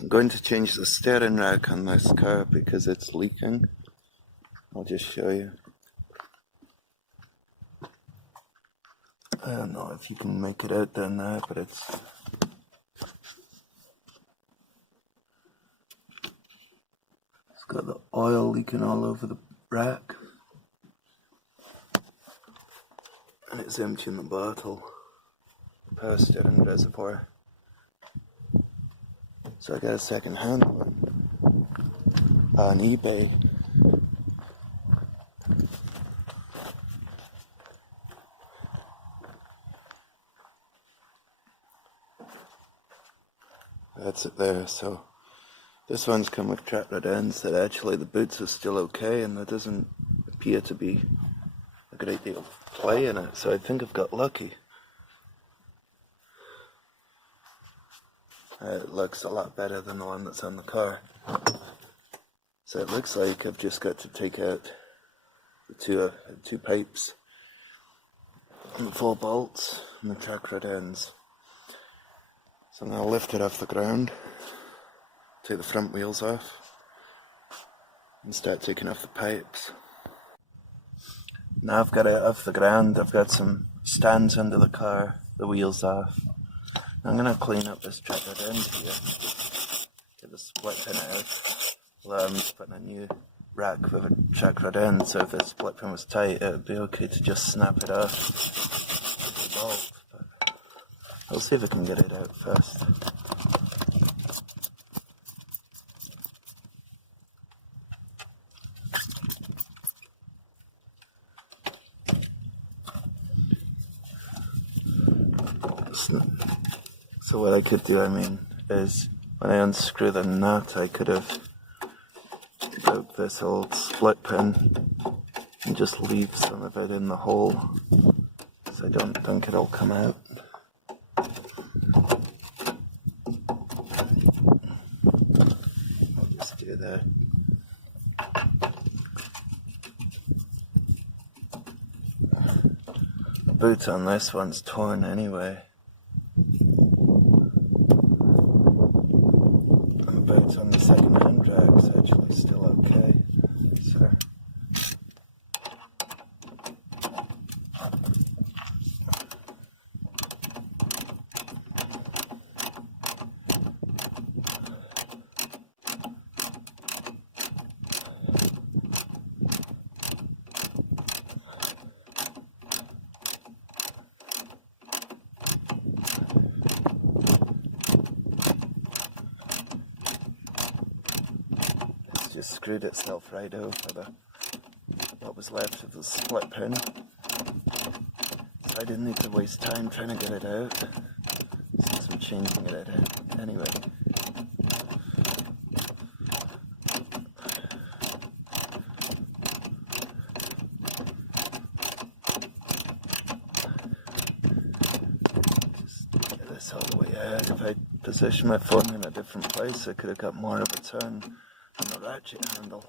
I'm going to change the steering rack on this car because it's leaking. I'll just show you. I don't know if you can make it out down there, but it's got the oil leaking all over the rack. And it's emptying the bottle, the power steering reservoir. So I got a second hand one on eBay. That's it there. So this one's come with track rod ends that actually the boots are still okay, and there doesn't appear to be a great deal of play in it, so I think I've got lucky. It looks a lot better than the one that's on the car. So it looks like I've just got to take out the two pipes and the 4 bolts and the track rod ends. So I'm going to lift it off the ground, take the front wheels off, and start taking off the pipes. Now I've got it off the ground, I've got some stands under the car, the wheels off. I'm going to clean up this track rod end here, get the split pin out. Although I'm just putting a new rack with a track rod end, so if the split pin was tight, it would be okay to just snap it off with the bolt. But I'll see if I can get it out first. So what I could do, is when I unscrew the nut, I could have broke this old split pin and just leave some of it in the hole, so I don't think it'll come out. I'll just do that. The boot on this one's torn anyway. On the second hand rack's actually still okay. So just screwed itself right over what was left of the split pin. So I didn't need to waste time trying to get it out, since I'm changing it out anyway. Just get this all the way out. If I positioned my phone in a different place, I could have got more of a turn on the ratchet handle.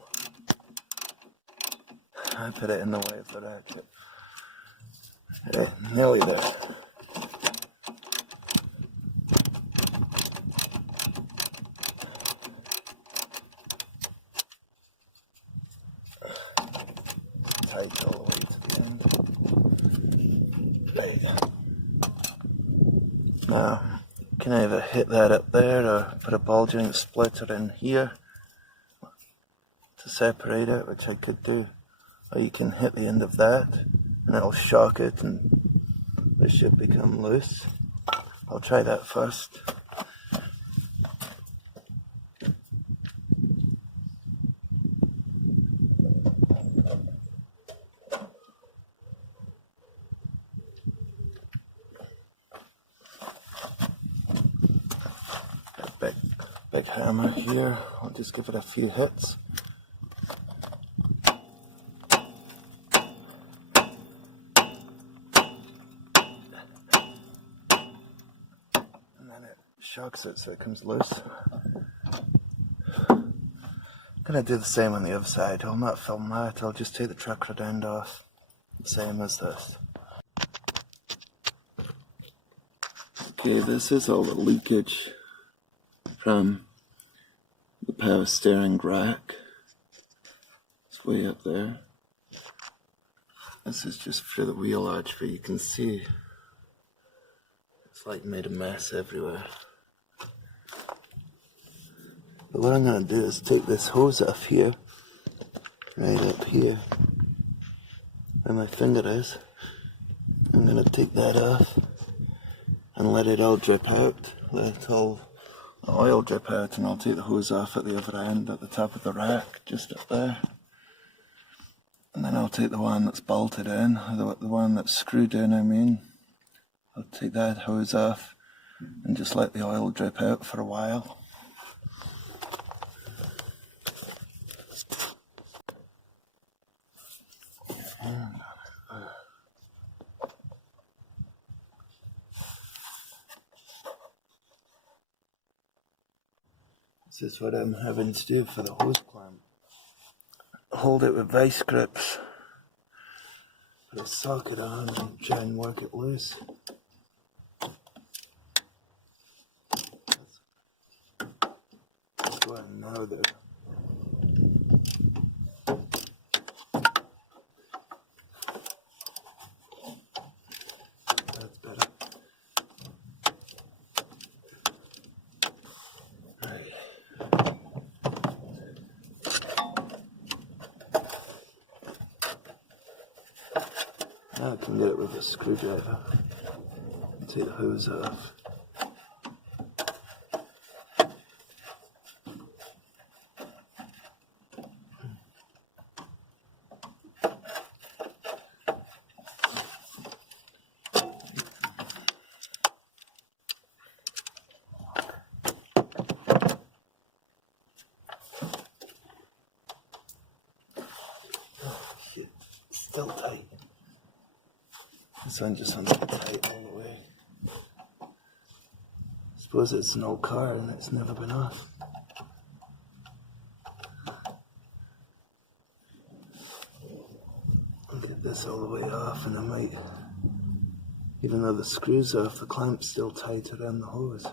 I put it in the way of the ratchet. Okay, nearly there. Tight all the way to the end. Right. Now, you can either hit that up there or put a ball joint splitter in here to separate it, which I could do. Or you can hit the end of that and it'll shock it and it should become loose. I'll try that first. Big hammer here. I'll just give it a few hits. Shocks it so it comes loose. I'm going to do the same on the other side. I'll not film that, I'll just take the track rod end off, the same as this. Okay, this is all the leakage from power steering rack. It's way up there. This is just for the wheel arch, but you can see it's like made a mess everywhere. But what I'm going to do is take this hose off here, right up here, where my finger is. I'm going to take that off and let it all drip out, let all the oil drip out, and I'll take the hose off at the other end at the top of the rack, just up there. And then I'll take the one that's bolted in, the one that's screwed in, I mean. I'll take that hose off and just let the oil drip out for a while. This is what I'm having to do for the hose clamp. Hold it with vice grips, put a socket on and try and work it loose. That's what I know there. That's better. Right. Now I can get it with a screwdriver. Take the hose off. Still tight. This one just wants to be tight all the way. I suppose it's an old car and it's never been off. I'll get this all the way off and I might, even though the screw's off, the clamp's still tight around the hose.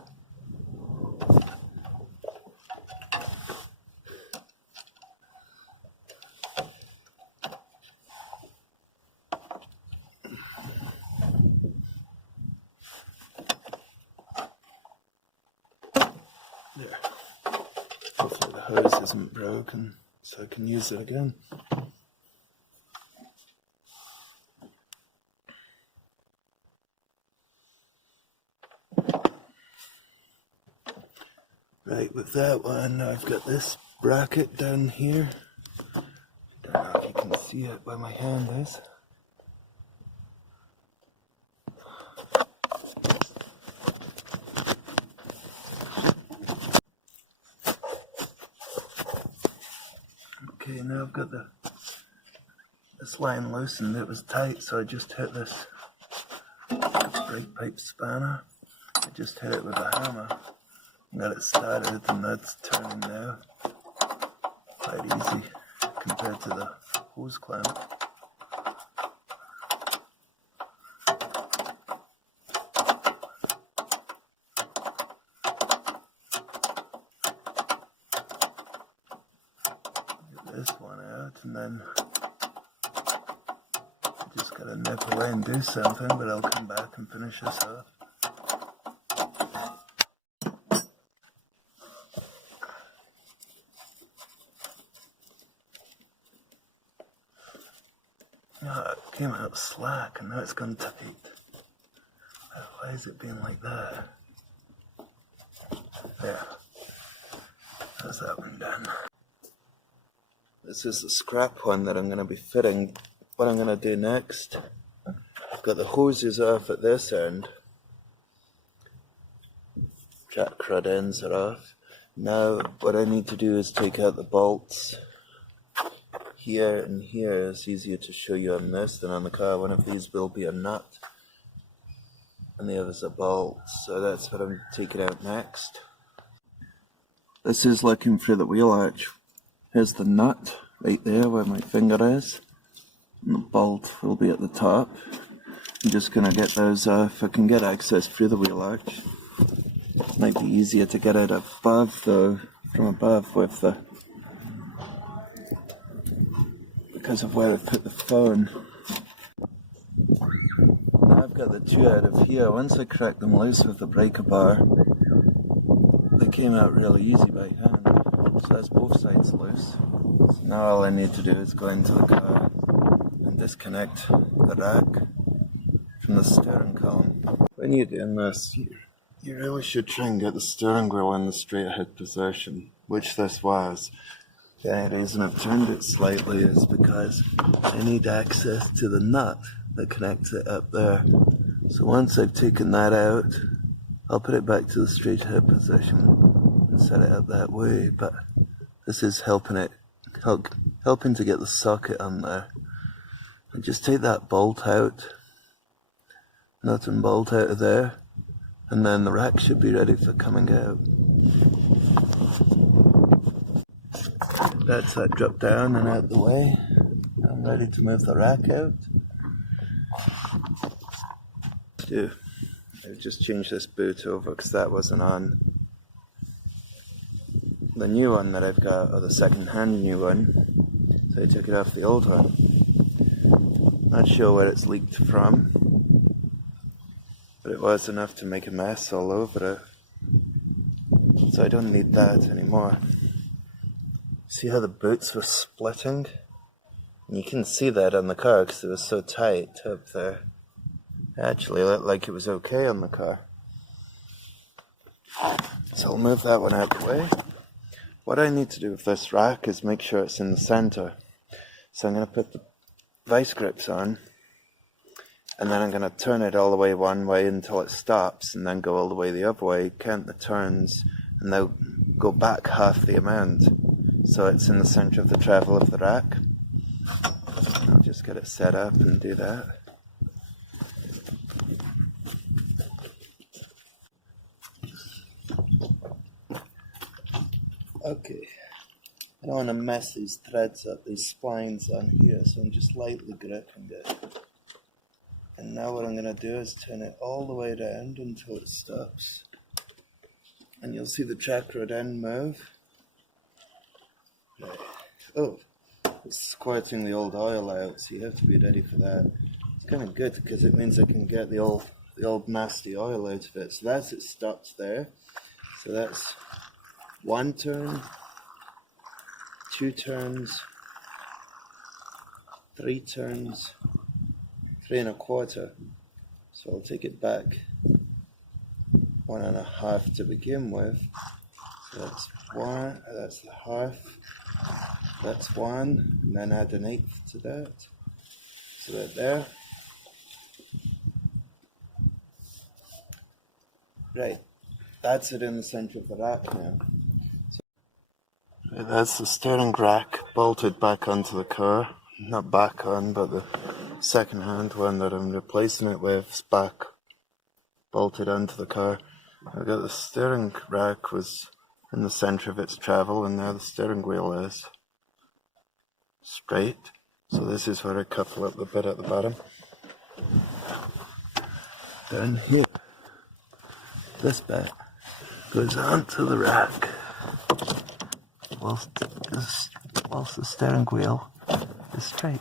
There. Hopefully the hose isn't broken so I can use it again. Right, with that one, I've got this bracket down here. Don't know if you can see it where my hand is. Okay, now I've got this line loosened. It was tight, so I just hit this brake pipe spanner. I just hit it with a hammer. Got it started, and that's turning now. Quite easy compared to the hose clamp. Get this one out, and then I just gotta nip away and do something, but I'll come back and finish this off. Oh, it came out slack and now it's gone tight. Why is it being like that? There. That's that one done. This is the scrap one that I'm going to be fitting. What I'm going to do next, I've got the hoses off at this end. Jack crud ends are off. Now what I need to do is take out the bolts. Here and here. It's easier to show you on this than on the car. One of these will be a nut and the other's a bolt, so that's what I'm taking out next. This is looking through the wheel arch. Here's the nut right there where my finger is, and the bolt will be at the top. I'm just going to get those off. I can get access through the wheel arch. Might be easier to get it above though, from above with the, because of where I put the phone. Now I've got the two out of here. Once I cracked them loose with the breaker bar, they came out really easy by hand. So that's both sides loose. So now all I need to do is go into the car and disconnect the rack from the steering column. When you're doing this, you really should try and get the steering wheel in the straight ahead position, which this was. The only reason I've turned it slightly is because I need access to the nut that connects it up there. So once I've taken that out, I'll put it back to the straight ahead position and set it up that way, but this is helping to get the socket on there. And just take that bolt out, nut and bolt out of there, and then the rack should be ready for coming out. That's that drop down and out the way. I'm ready to move the rack out. I've just changed this boot over because that wasn't on. The new one that I've got, or the second-hand new one, so I took it off the old one. Not sure where it's leaked from, but it was enough to make a mess all over it. So I don't need that anymore. See how the boots were splitting? And you can see that on the car because it was so tight up there. It actually looked like it was okay on the car. So I'll move that one out of the way. What I need to do with this rack is make sure it's in the center. So I'm going to put the vice grips on, and then I'm going to turn it all the way one way until it stops, and then go all the way the other way, count the turns, and then go back half the amount. So it's in the center of the travel of the rack. I'll just get it set up and do that. Okay, I don't want to mess these threads up, these splines on here, so I'm just lightly gripping it. And now what I'm going to do is turn it all the way around until it stops. And you'll see the track rod end move. Right. Oh, it's squirting the old oil out, so you have to be ready for that. It's kind of good because it means I can get the old nasty oil out of it. So that's it stopped there. So that's one turn, two turns, three turns, 3 1/4. So I'll take it back 1 1/2 to begin with. So that's one, that's the half, that's one, and then add 1/8 to that. So that there. Right, that's it in the center of the rack now. That's the steering rack bolted back onto the car. Not back on, but the second-hand one that I'm replacing it with is back bolted onto the car. I've got the steering rack was in the center of its travel, and now the steering wheel is straight. So this is where I couple up the bit at the bottom. Down here, this bit goes onto the rack. Whilst the steering wheel is straight.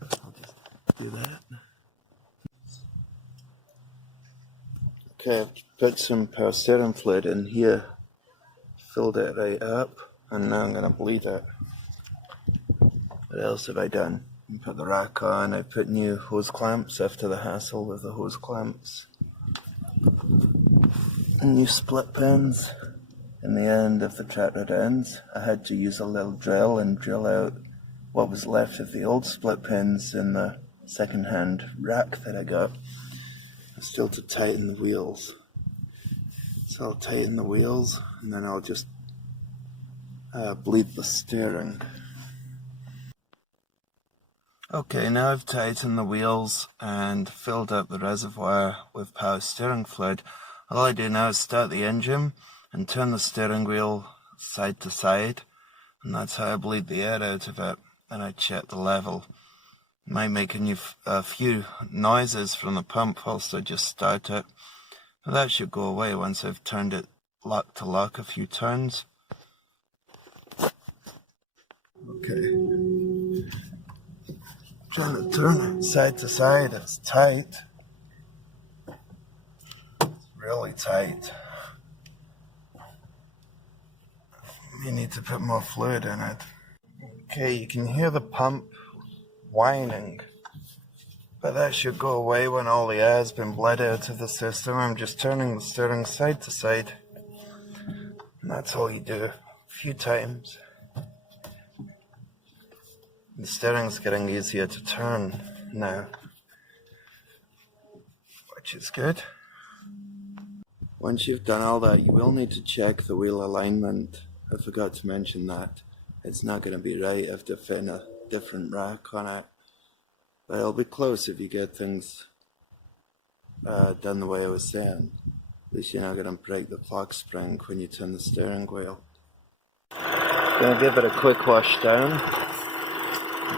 I'll just do that. Okay, I've put some power steering fluid in here, filled it right up, and now I'm going to bleed it. What else have I done? I put the rack on, I put new hose clamps after the hassle with the hose clamps. And new split pins. In the end of the track rod ends, I had to use a little drill and drill out what was left of the old split pins in the second-hand rack that I got. Still to tighten the wheels. So I'll tighten the wheels and then I'll just bleed the steering. Okay, now I've tightened the wheels and filled up the reservoir with power steering fluid. All I do now is start the engine and turn the steering wheel side to side, and that's how I bleed the air out of it. And I check the level. It might make a few noises from the pump whilst I just start it, but that should go away once I've turned it lock to lock a few turns. Okay. Trying to turn it side to side. It's tight. Really tight. You need to put more fluid in it. Okay, you can hear the pump whining, but that should go away when all the air's been bled out of the system. I'm just turning the steering side to side, and that's all you do a few times. The steering's getting easier to turn now, which is good. Once you've done all that, you will need to check the wheel alignment. I forgot to mention that. It's not going to be right if they're fitting a different rack on it. But it'll be close if you get things done the way I was saying. At least you're not going to break the clock spring when you turn the steering wheel. Going to give it a quick wash down.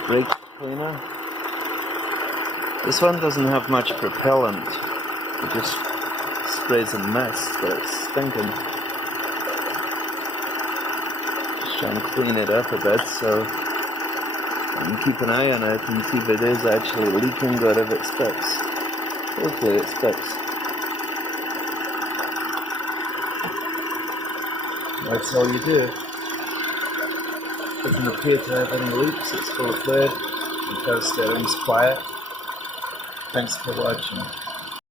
Brake cleaner. This one doesn't have much propellant. It just sprays a mist, but it's stinking. Just trying to clean it up a bit so I can keep an eye on it and see if it is actually leaking or if it sticks. Hopefully it sticks. That's all you do. Doesn't appear to have any leaks, it's full of fluid, the car steering's quiet. Thanks for watching.